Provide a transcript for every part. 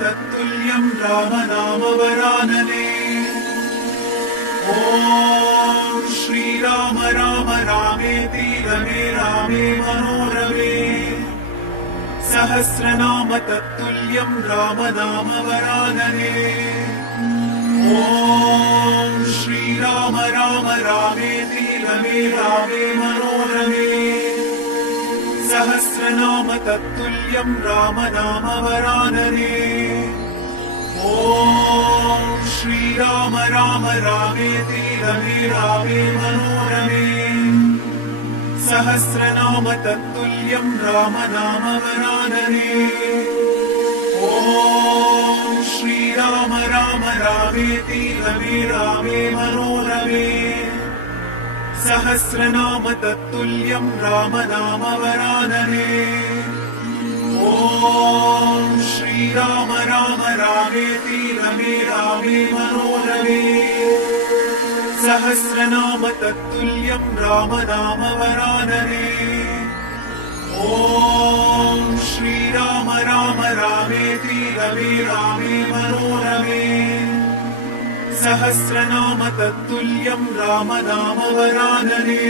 तत्तुल्यं रामनामवरानने। ॐ श्रीराम राम रामेति रमे रामे मनोरमे। सहस्रनाम तत्तुल्यं रामनामवरानने। ॐ श्रीराम राम रामेति रमे रामे मनोरमे। सहस्रनाम तत्तुल्यं रामनामवरानने। ॐ श्रीराम राम रामेति रमे रामे मनोरमे। सहस्रनाम तत्तुल्यं रामनामवरानने। ॐ श्रीराम राम रामेति रमे रामे मनोरमे। सहस्रनाम तत्तुल्यं रामनामवरानने। ॐ श्रीराम राम रामेति रमे रामे मनोरमे। सहस्रनाम तत्तुल्यं रामनामवरानने। ॐ श्रीराम राम रामेति रमे रामे मनोरमे। सहस्रनाम तत्तुल्यं रामनामवरानने।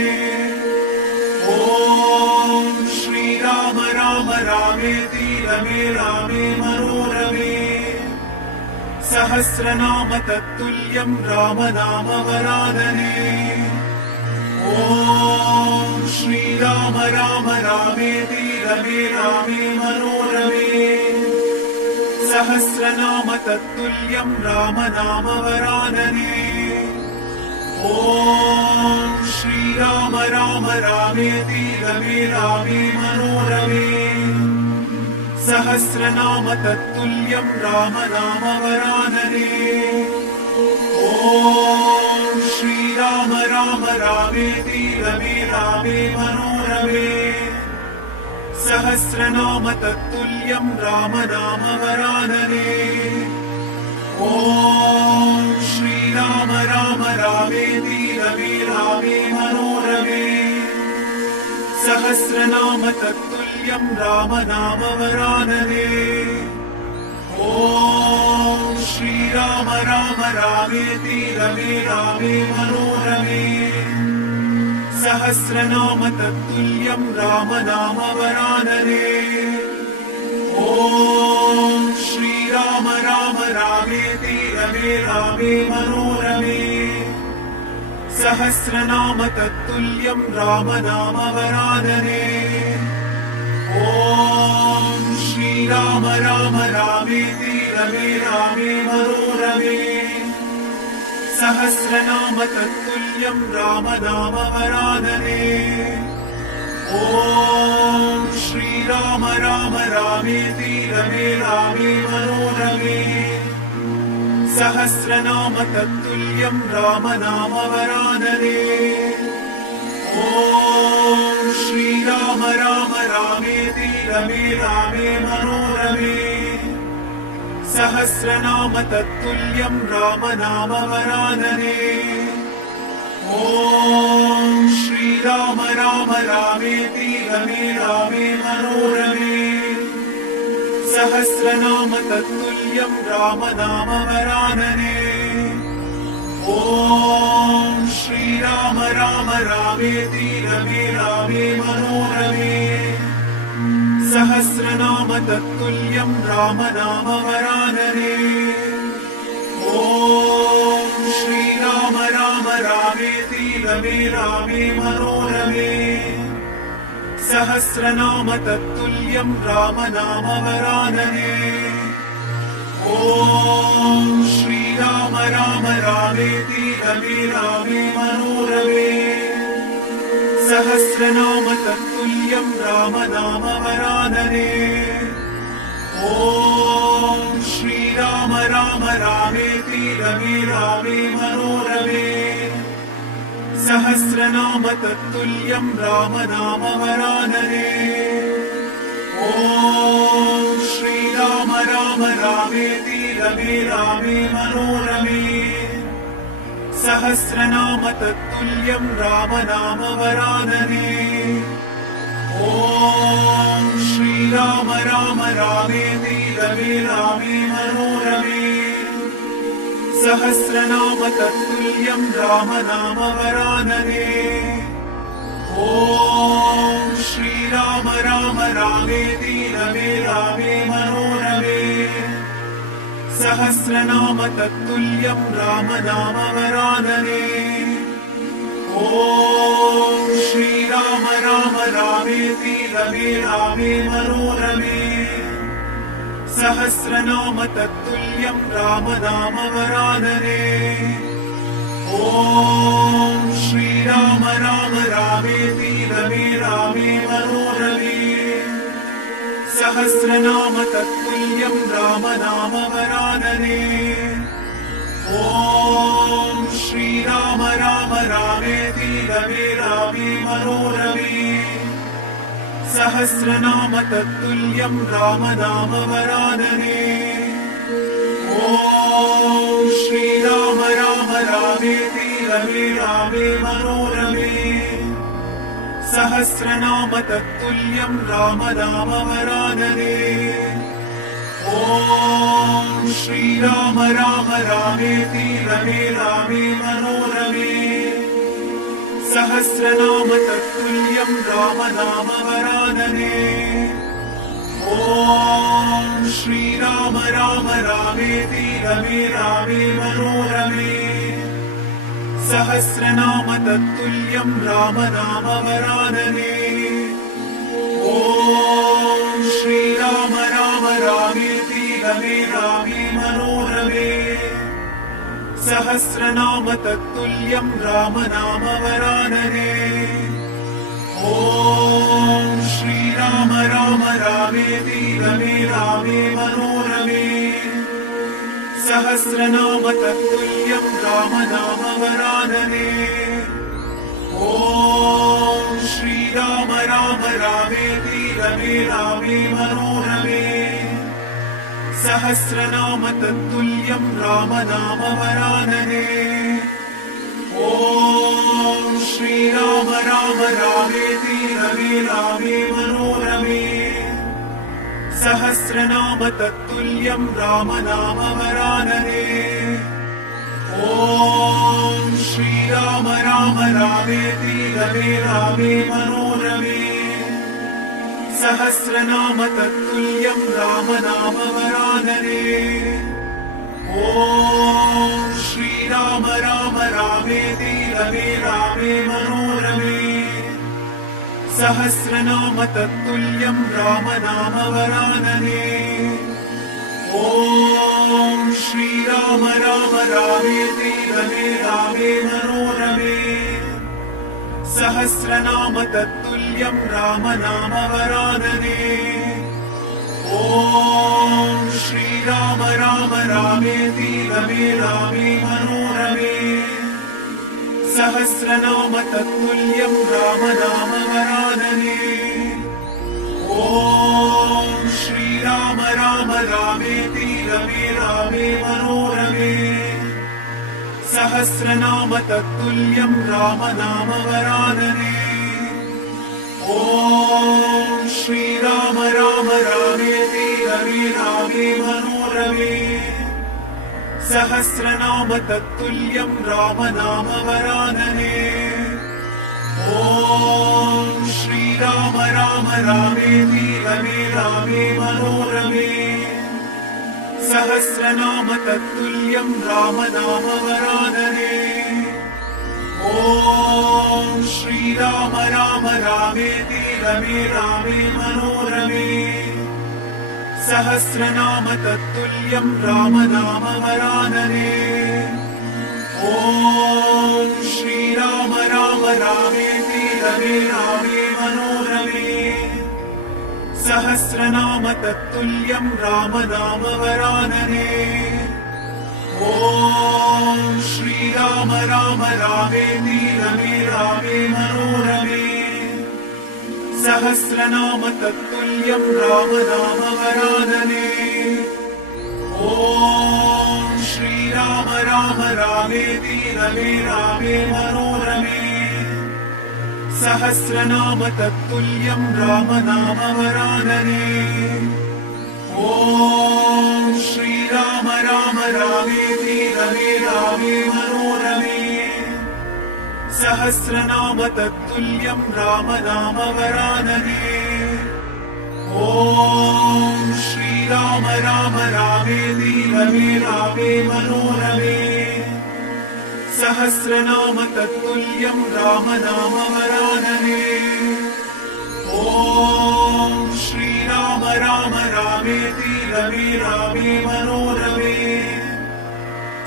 ॐ श्रीराम राम रामेति रमे रामे मनोरमे। सहस्रनाम तत्तुल्यं रामनामवरानने। ॐ श्रीराम राम रामेति रमे रामे मनोरमे। सहस्रनाम तत्तुल्यं रामनामवरानने। ॐ श्रीराम राम रामेति रमे रामे मनोरमे। सहस्रनाम तत्तुल्यं रामनामवरानने। ॐ श्रीराम राम रामेति रमे रामे मनोरमे। सहस्रनाम तत्तुल्यं रामनामवरानने। ॐ श्रीराम राम रामेति रमे रामे मनोरमे। सहस्रनाम तत्तुल्यं रामनामवरानने। ॐ श्रीराम राम रामेति रमे रामे मनोरमे। सहस्रनाम तत्तुल्यं रामनामवरानने। ॐ श्रीराम राम रामेति रमे रामे मनोरमे। सहस्रनाम तत्तुल्यं रामनामवरानने। ॐ श्रीराम राम रामेति रमे रामे मनोरमे। सहस्रनाम तत्तुल्यं रामनामवरानने। ॐ श्रीराम राम रामेति रमे रामे मनोरमे। सहस्रनाम तत्तुल्यं रामनामवरानने। ॐ श्रीराम राम रामेति रमे रामे मनोरमे। सहस्रनाम तत्तुल्यं रामनामवरानने। ॐ श्रीराम राम रामेति रमे रामे मनोरमे। सहस्रनाम तत्तुल्यं रामनामवरानने। ॐ श्रीराम राम रामेति रमे रामे मनोरमे। सहस्रनाम तत्तुल्यं रामनामवरानने। ॐ श्रीराम राम रामेति रमे रामे मनोरमे। सहस्रनाम तत्तुल्यं रामनामवरानने। ॐ श्रीराम राम रामेति रमे रामे मनोरमे। सहस्रनाम तत्तुल्यं रामनामवरानने। ॐ श्रीराम राम रामेति रमे रामे मनोरमे। सहस्रनाम तत्तुल्यं रामनामवरानने। ॐ श्रीराम राम रामेति रमे रामे मनोरमे। सहस्रनाम तत्तुल्यं रामनामवरानने। ॐ ॐ श्रीराम राम रामेति रमे रामे मनोरमे सहस्रनाम तत्तुल्यं राम नाम वरानने ॐ श्रीराम राम रामेति रमे रामे मनोरमे सहस्रनाम तत्तुल्यं राम नाम वरानने ॐ श्रीराम राम रामेति रमे रामे मनोरमे सहस्रनाम तत्तुल्यं राम नाम वरानने ॐ श्रीराम राम रामेति रमे रामे मनोरमे सहस्रनाम तत्तुल्यं राम नाम वरानने ॐ श्रीराम राम रामेति रमे रामे मनोरमे सहस्रनाम तत्तुल्यं राम नाम वरानने ॐ श्रीराम राम रामेति रमे रामे मनोरमे सहस्रनाम तत्तुल्यं राम नाम वरानने ॐ श्रीराम राम रामेति रमे रामे मनोरमे सहस्रनाम तत्तुल्यं राम नाम वरानने ॐ श्रीराम राम रामेति रमे रामे मनोरमे सहस्रनाम तत्तुल्यं राम नाम वरानने ॐ श्रीराम राम रामेति रमे रामे मनोरमे सहस्रनाम तत्तुल्यं राम नाम वरानने ॐ श्रीराम राम रामेति रमे रामे मनोरमे सहस्रनाम तत्तुल्यं राम नाम वरानने ॐ श्रीराम राम रामेति रमे रामे मनोरमे सहस्रनाम तत्तुल्यं राम नाम वरानने ॐ श्रीराम राम रामेति रमे रामे मनोरमे सहस्रनाम तत्तुल्यं राम नाम वरानने ॐ श्रीराम राम रामेति रमे रामे मनोरमे सहस्रनाम तत्तुल्यं राम नाम वरानने ॐ श्रीराम राम रामेति रमे रामे मनोरमे सहस्रनाम तत्तुल्यं राम नाम वरानने ॐ श्रीराम राम रामेति रमे रामे मनोरमे सहस्रनाम तत्तुल्यं राम नाम वरानने ॐ श्रीराम राम रामेति रमे रामे मनोरमे सहस्रनाम तत्तुल्यं राम नाम वरानने ॐ श्रीराम राम रामेति रमे रामे मनोरमे सहस्रनाम तत्तुल्यं राम नाम वरानने ॐ श्रीराम राम रामेति रमे रामे मनोरमे सहस्रनाम तत्तुल्यं राम नाम वरानने ॐ श्रीराम राम रामेति रमे रामे मनोरमे सहस्रनाम तत्तुल्यं राम नाम वरानने ॐ श्रीराम राम रामेति रमे रामे मनोरमे सहस्रनाम तत्तुल्यं राम नाम वरानने ॐ श्रीराम राम रामेति रमे रामे मनोरमे सहस्रनाम तत्तुल्यं राम नाम वरानने ॐ श्रीराम राम रामेति रमे रामे मनोरमे सहस्रनाम तत्तुल्यं राम नाम वरानने ॐ श्रीराम राम रामेति रमे रामे मनोरमे सहस्रनाम तत्तुल्यं रामनामवरानने। ॐ श्रीराम राम रामेति रमे रामे मनोरमे। सहस्रनाम तत्तुल्यं रामनामवरानने। ॐ श्रीराम राम रामेति रमे रामे मनोरमे। सहस्रनाम तत्तुल्यं रामनामवरानने। ॐ श्रीराम राम रामेति रमे रामे मनोरमे।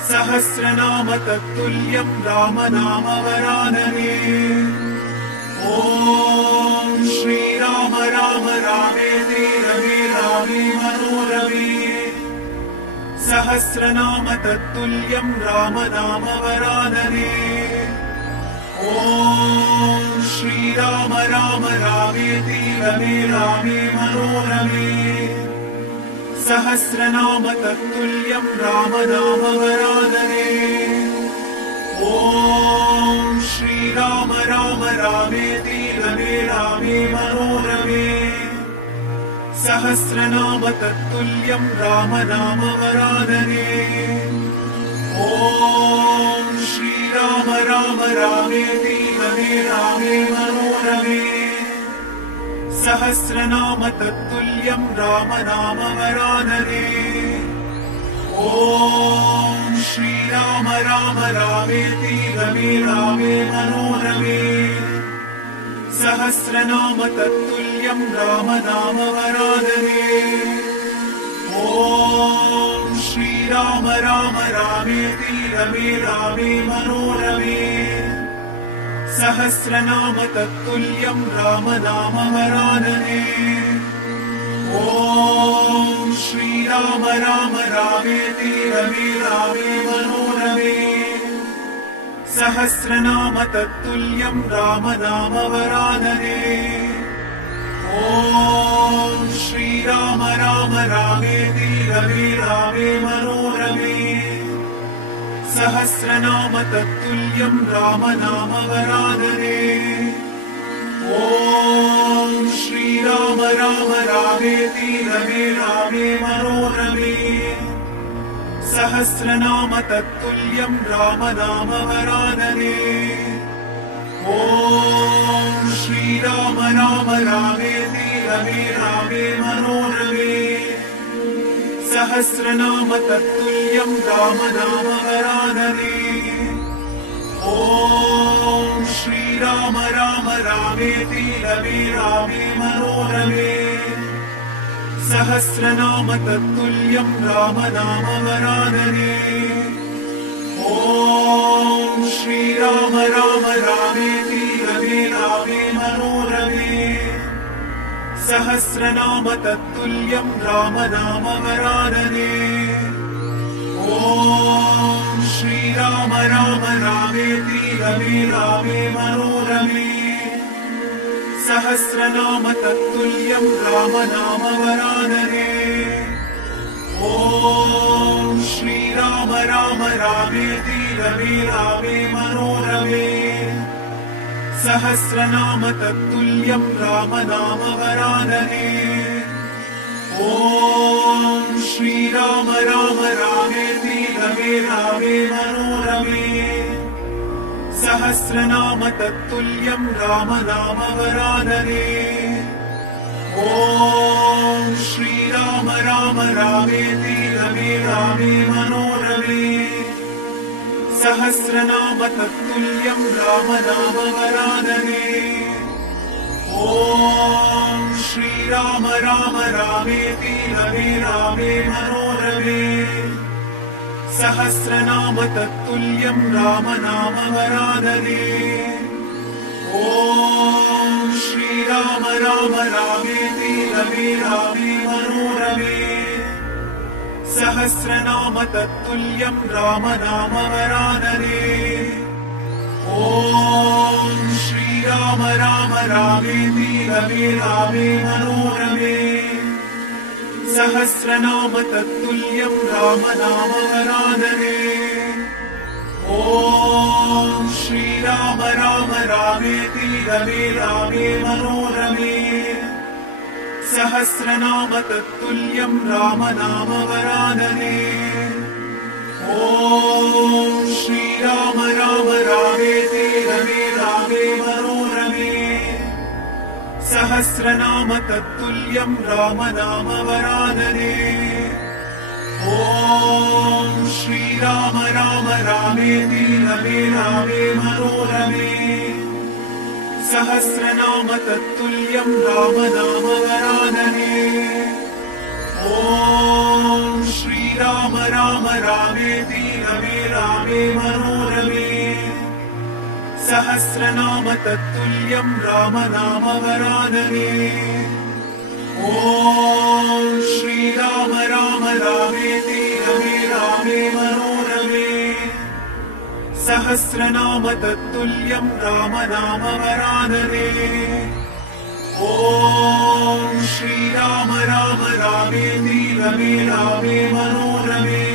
सहस्रनाम तत्तुल्यं रामनामवरानने। ॐ श्रीराम राम रामेति रमे रामे मनोरमे। सहस्रनाम तत्तुल्यं रामनामवरानने। ॐ श्रीराम राम रामेति रमे रामे मनोरमे। सहस्रनाम तत्तुल्यं रामनामवरानने। ॐ श्रीराम राम रामेति रमे रामे मनोरमे। सहस्रनाम तत्तुल्यं रामनामवरानने। ॐ श्रीराम राम रामेति रमे रामे मनोरमे। सहस्रनाम तत्तुल्यं रामनामवरानने। ॐ श्रीराम राम रामेति रमे रामे मनोरमे। सहस्रनाम तत्तुल्यं रामनामवरानने। ॐ श्रीराम राम रामेति रमे रामे मनोरमे। सहस्रनाम तत्तुल्यं रामनामवरानने। ॐ श्रीराम राम रामेति रमे रामे मनोरमे। सहस्रनाम तत्तुल्यं रामनामवरानने। ॐ श्रीराम राम रामेति रमे रामे मनोरमे। सहस्रनाम तत्तुल्यं रामनामवरानने। ॐ श्रीराम राम रामेति रमे रामे मनोरमे। सहस्रनाम तत्तुल्यं रामनामवरानने। ॐ श्रीराम राम रामेति रमे रामे मनोरमे। सहस्रनाम तत्तुल्यं रामनामवरानने। ॐ श्रीराम राम रामेति रमे रामे मनोरमे। सहस्रनाम तत्तुल्यं रामनामवरानने। ॐ श्रीराम राम रामेति रमे रामे मनोरमे। सहस्रनाम तत्तुल्यं रामनामवरानने। ॐ श्रीराम राम रामेति रमे रामे मनोरमे। सहस्रनाम तत्तुल्यं रामनामवरानने। ॐ श्रीराम राम रामेति रमे रामे मनोरमे। सहस्रनाम तत्तुल्यं रामनामवरानने। ॐ श्रीराम राम रामेति रमे रामे मनोरमे। सहस्रनाम तत्तुल्यं रामनामवरानने। ॐ श्रीराम राम रामेति रमे रामे मनोरमे। सहस्रनाम तत्तुल्यं रामनामवरानने। ॐ श्रीराम राम रामेति रमे रामे मनोरमे। सहस्रनाम तत्तुल्यं रामनामवरानने। ॐ श्रीराम राम रामेति रमे रामे मनोरमे। सहस्रनाम तत्तुल्यं रामनामवरानने। ॐ श्रीराम राम रामेति रमे रामे मनोरमे। सहस्रनाम तत्तुल्यं रामनामवरानने। ॐ श्रीराम श्रीराम राम रामेति रमे रामे मनोरमे सहस्रनाम तत्तुल्यं राम नाम वरानने ॐ श्रीराम राम रामेति रमे रामे मनोरमे सहस्रनाम तत्तुल्यं राम नाम वरानने ॐ श्रीराम राम रामेति रमे रामे मनोरमे सहस्रनाम तत्तुल्यं राम नाम वरानने ॐ श्रीराम राम रामेति रमे रामे मनोरमे सहस्रनाम तत्तुल्यं राम नाम वरानने ॐ श्रीराम राम रामेति रमे रामे मनोरमे सहस्रनाम तत्तुल्यं राम नाम वरानने ॐ श्रीराम राम रामेति रमे रामे मनोरमे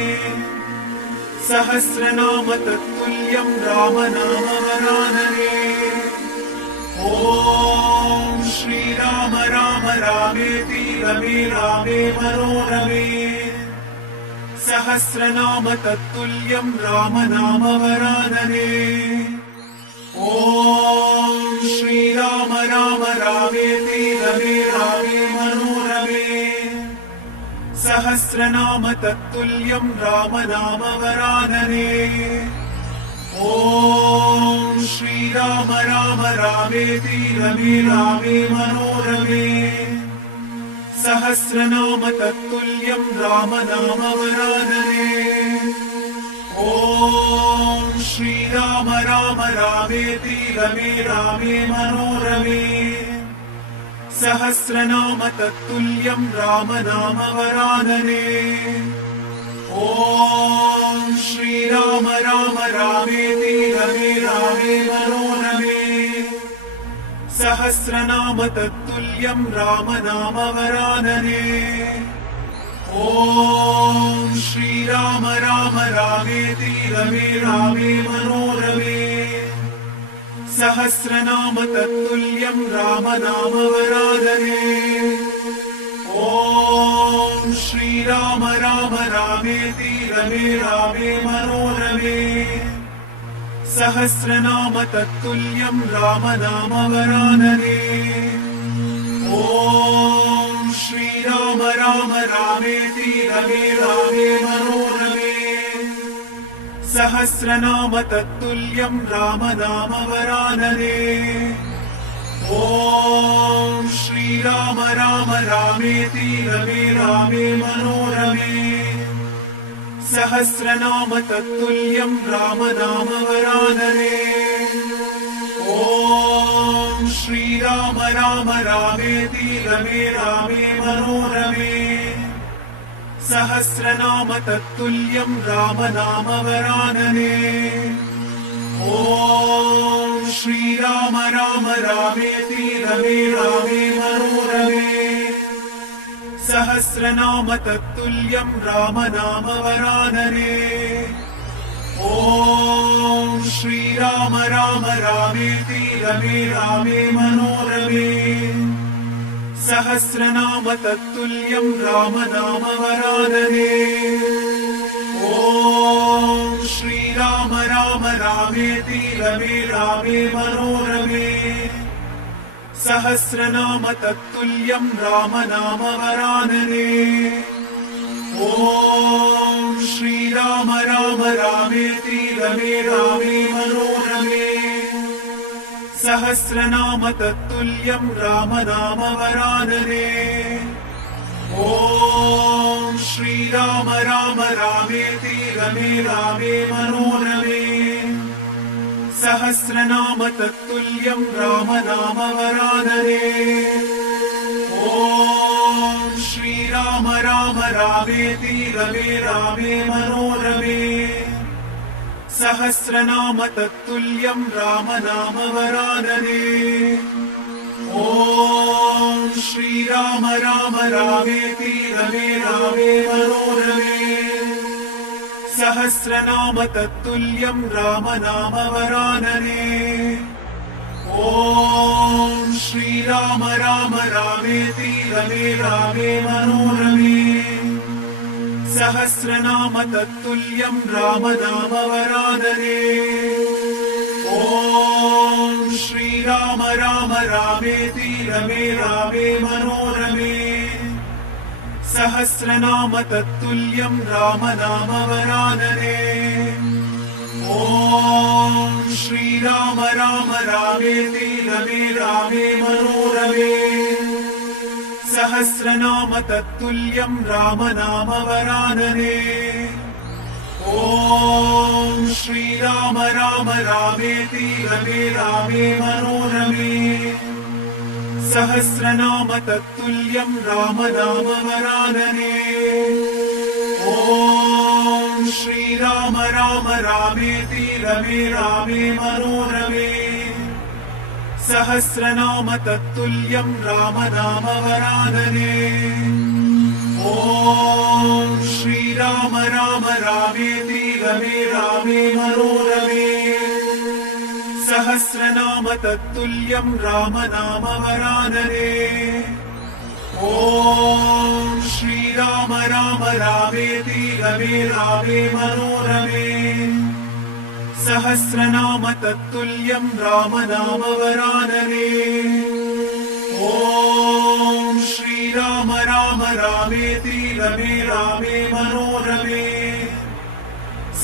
सहस्रनाम तत्तुल्यं राम नाम वरानने ॐ श्रीराम राम रामेति रमे रामे मनोरमे सहस्रनाम तत्तुल्यं राम नाम वरानने ॐ श्रीराम राम रामेति रमे रामे मनोरमे सहस्रनाम तत्तुल्यं राम नाम वरानने ॐ श्रीराम राम रामेति रमे रामे मनोरमे सहस्रनाम तत्तुल्यं राम नाम वरानने ॐ श्रीराम राम रामेति रमे रामे मनोरमे सहस्रनाम तत्तुल्यं राम नाम वरानने ॐ श्रीराम राम रामेति रमे रामे मनोरमे सहस्रनाम तत्तुल्यं राम नाम वरानने ॐ श्रीराम राम रामेति रमे रामे मनोरमे सहस्रनाम तत्तुल्यं राम नाम वरानने ॐ श्रीराम राम रामेति रमे रामे मनोरमे सहस्रनाम तत्तुल्यं राम नाम वरानने ॐ श्रीराम राम रामेति रमे रामे मनोरमे सहस्रनाम तत्तुल्यं राम नाम वरानने ॐ श्रीराम राम रामेति रमे रामे मनोरमे सहस्रनाम तत्तुल्यं राम नाम वरानने ॐ श्रीराम राम रामेति रमे रामे मनोरमे सहस्रनाम तत्तुल्यं राम नाम वरानने ॐ श्रीराम राम रामेति रमे रामे मनोरमे सहस्रनाम तत्तुल्यं राम नाम वरानने ॐ श्रीराम राम रामेति रमे रामे मनोरमे सहस्रनाम तत्तुल्यं राम नाम वरानने ॐ श्रीराम राम रामेति रमे रामे मनोरमे सहस्रनाम तत्तुल्यं राम नाम वरानने ॐ श्रीराम राम रामेति रमे रामे मनोरमे सहस्रनाम तत्तुल्यं राम नाम वरानने ॐ श्रीराम राम रामेति रमे रामे मनोरमे सहस्रनाम तत्तुल्यं राम नाम वरानने ॐ श्रीराम राम रामेति रमे रामे मनोरमे सहस्रनाम तत्तुल्यं राम नाम वरानने ॐ श्रीराम राम रामेति रमे रामे मनोरमे सहस्रनाम तत्तुल्यं राम नाम वरानने। ॐ श्रीराम राम रामेति रमे रामे मनोरमे। सहस्रनाम तत्तुल्यं राम नाम वरानने। ॐ श्रीराम राम रामेति रमे रामे मनोरमे। सहस्रनाम तत्तुल्यं राम नाम वरानने। ॐ श्रीराम राम रामेति रमे रामे मनोरमे। सहस्रनाम तत्तुल्यं राम नाम वरानने। ॐ श्रीराम राम रामेति रमे रामे मनोरमे। सहस्रनाम तत्तुल्यं राम नाम वरानने। ॐ श्रीराम राम रामेति रमे रामे मनोरमे। सहस्रनाम तत्तुल्यं राम नाम वरानने। ॐ श्रीराम राम रामेति रमे रामे मनोरमे। सहस्रनाम तत्तुल्यं राम नाम वरानने। ॐ श्रीराम राम रामेति रमे रामे मनोरमे। सहस्रनाम तत्तुल्यं राम नाम वरानने। ॐ श्रीराम राम रामेति रमे रामे मनोरमे।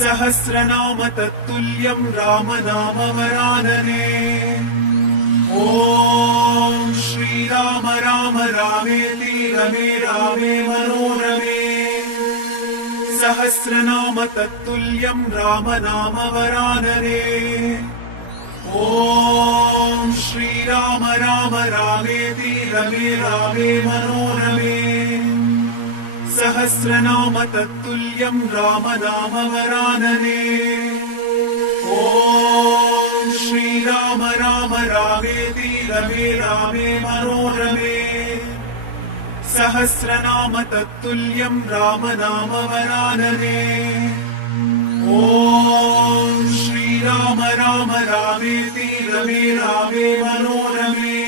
सहस्रनाम तत्तुल्यं राम नाम वरानने। ॐ श्रीराम राम रामेति रमे रामे मनोरमे। सहस्रनाम तत्तुल्यं राम नाम वरानने। ॐ श्रीराम राम रामेति रमे रामे मनोरमे। सहस्रनाम तत्तुल्यं राम नाम वरानने। ॐ श्रीराम राम रामेति रमे रामे मनोरमे। सहस्रनाम तत्तुल्यं राम नाम वरानने। ॐ श्रीराम राम रामेति रमे रामे मनोरमे।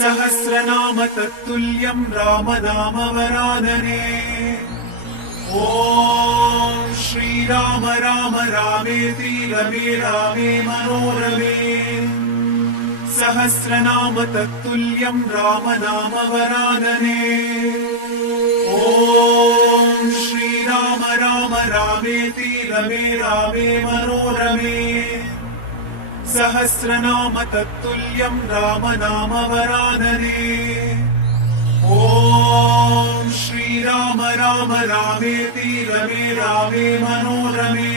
सहस्रनाम तत्तुल्यं राम नाम वरानने। ॐ श्रीराम राम रामेति रमे रामे मनोरमे। सहस्रनाम तत्तुल्यं राम नाम वरानने। ॐ श्रीराम राम रामेति रमे रामे मनोरमे। सहस्रनाम तत्तुल्यं राम नाम वरानने। ॐ श्रीराम राम रामेति रमे रामे मनोरमे।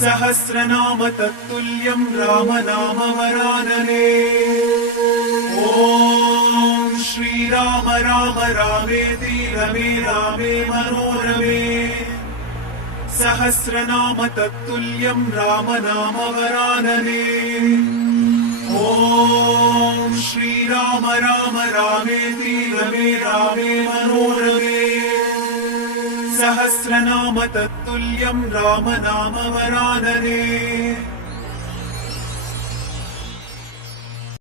सहस्रनाम तत्तुल्यं राम नाम वरानने। ॐ श्रीराम राम रामेति रमे रामे मनोरमे। सहस्रनाम तत्तुल्यं राम नाम वरानने। ॐ श्रीराम राम रामेति रमे रामे मनोरमे। सहस्रनाम तत्तुल्यं राम नाम वरानने।